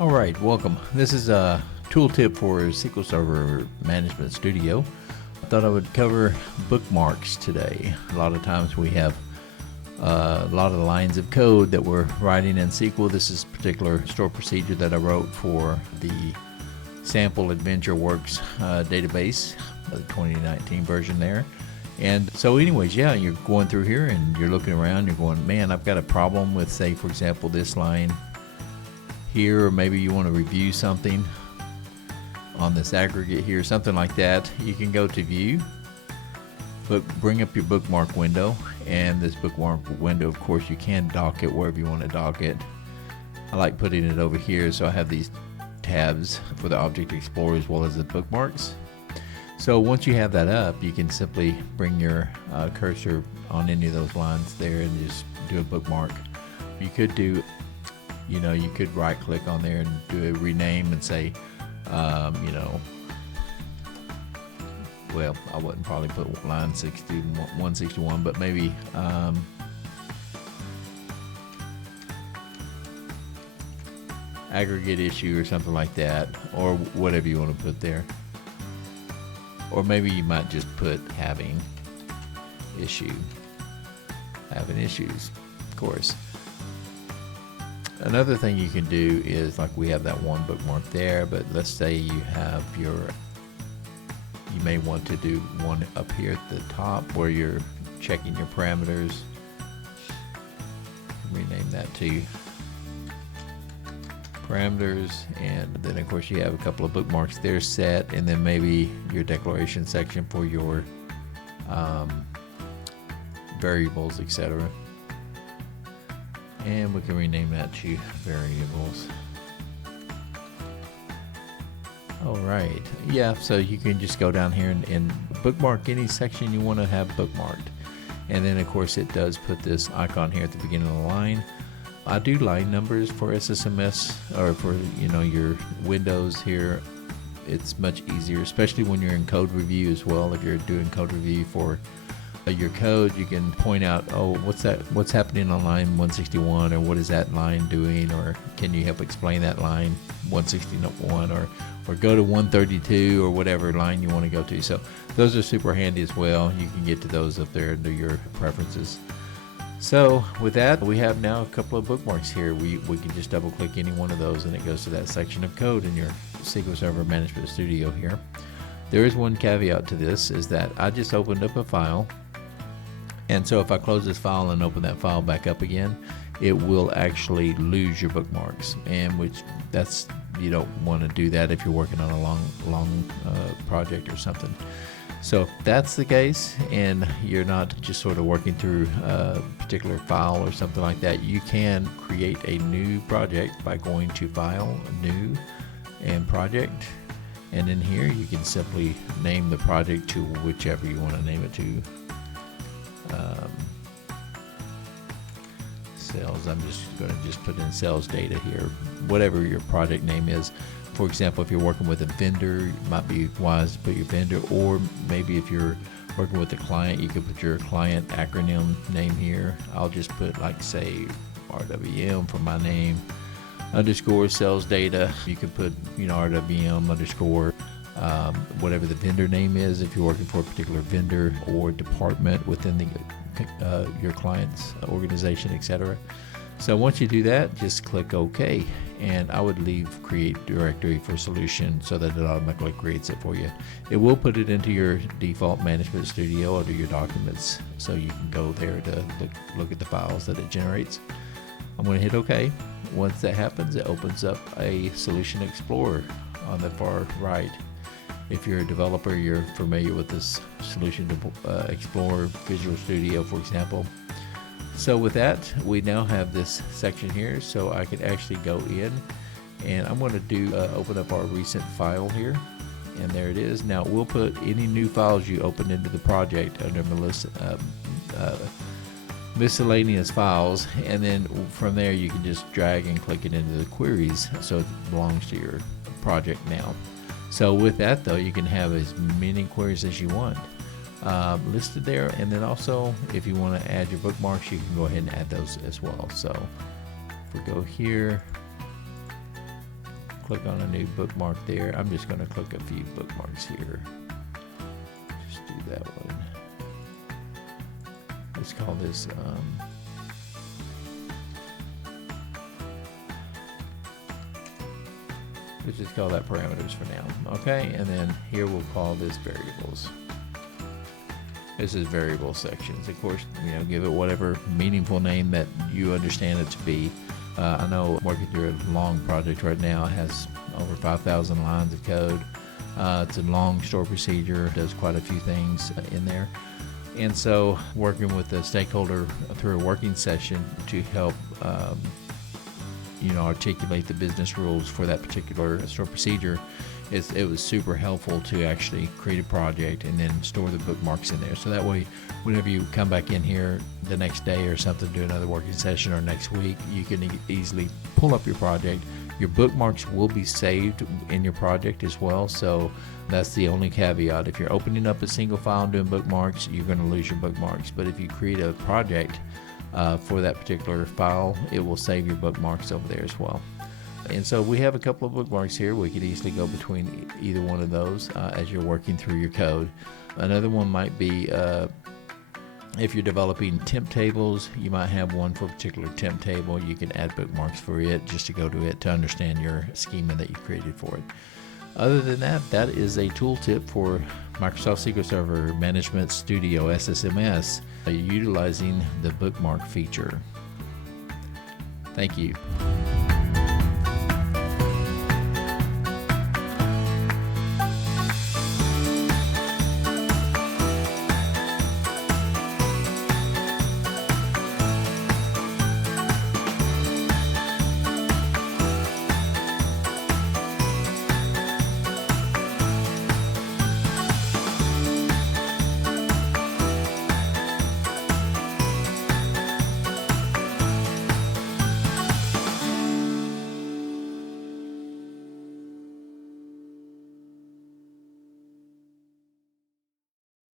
All right, welcome. This is a tooltip for SQL Server Management Studio. I thought I would cover bookmarks today. A lot of times we have a lot of the lines of code that we're writing in SQL. This is a particular stored procedure that I wrote for the sample AdventureWorks database, the 2019 version there. And so anyways, yeah, you're going through here and you're looking around, you're going, man, I've got a problem with, say, for example, this line here, or maybe you want to review something on this aggregate here, something like that. You can go to View, bring up your bookmark window, and this bookmark window, of course, you can dock it wherever you want to dock it. I like putting it over here, so I have these tabs for the Object Explorer as well as the bookmarks. So once you have that up, you can simply bring your cursor on any of those lines there and just do a bookmark. You could do, you could right click on there and do a rename and say, well, I wouldn't probably put line 161, but maybe aggregate issue or something like that, or whatever you want to put there. Or maybe you might just put having issues, of course. Another thing you can do is, like, we have that one bookmark there, but let's say you have you may want to do one up here at the top where you're checking your parameters. Rename that to parameters, and then of course you have a couple of bookmarks there set, and then maybe your declaration section for your variables, etc. And we can rename that to variables. Alright, yeah, so you can just go down here and bookmark any section you want to have bookmarked. And then of course it does put this icon here at the beginning of the line. I do line numbers for SSMS, or for your Windows here. It's much easier, especially when you're in code review as well. If you're doing code review for your code, you can point out, oh, what's happening on line 161, or what is that line doing, or can you help explain that line 161, or go to 132, or whatever line you want to go to. So those are super handy as well. You can get to those up there under your preferences. So with that, we have now a couple of bookmarks here. We can just double click any one of those and it goes to that section of code in your SQL Server Management Studio here. There is one caveat to this, is that I just opened up a file, and so if I close this file and open that file back up again, it will actually lose your bookmarks, and you don't want to do that if you're working on a long project or something. So if that's the case, and you're not just sort of working through a particular file or something like that, you can create a new project by going to File, New, and Project. And in here you can simply name the project to whichever you want to name it to. Sales, I'm just going to put in sales data here, whatever your project name is. For example, if you're working with a vendor, it might be wise to put your vendor, or maybe if you're working with a client, you could put your client acronym name here. I'll just put, like, say, RWM for my name, underscore sales data. You could put, RWM underscore whatever the vendor name is, if you're working for a particular vendor or department within your client's organization, etc. So once you do that, just click OK, and I would leave create directory for solution so that it automatically creates it for you. It will put it into your default management studio under your documents, so you can go there to look at the files that it generates. I'm going to hit OK. Once that happens, it opens up a Solution Explorer on the far right. If you're a developer, you're familiar with this Solution Explorer, Visual Studio, for example. So with that, we now have this section here, so I can actually go in, and I'm going to open up our recent file here, and there it is. Now we'll put any new files you open into the project under miscellaneous files, and then from there you can just drag and click it into the queries, so it belongs to your project now. So with that, though, you can have as many queries as you want listed there, and then also if you want to add your bookmarks, you can go ahead and add those as well. So if we go here, click on a new bookmark there. I'm just going to click a few bookmarks here. Just do that one. Let's call this let's just call that parameters for now. Okay, and then here we'll call this variables. This is variable sections. Of course, give it whatever meaningful name that you understand it to be. I know I'm working through a long project right now. It has over 5,000 lines of code. It's a long store procedure, does quite a few things in there. And so working with the stakeholder through a working session to help articulate the business rules for that particular store procedure, it was super helpful to actually create a project and then store the bookmarks in there. So that way, whenever you come back in here the next day or something, do another working session, or next week, you can easily pull up your project. Your bookmarks will be saved in your project as well. So that's the only caveat. If you're opening up a single file and doing bookmarks, you're going to lose your bookmarks. But if you create a project for that particular file, it will save your bookmarks over there as well. And so we have a couple of bookmarks here. We could easily go between either one of those as you're working through your code. Another one might be if you're developing temp tables, you might have one for a particular temp table. You can add bookmarks for it just to go to it to understand your schema that you created for it. Other than that, that is a tooltip for Microsoft SQL Server Management Studio, SSMS, utilizing the bookmark feature. Thank you.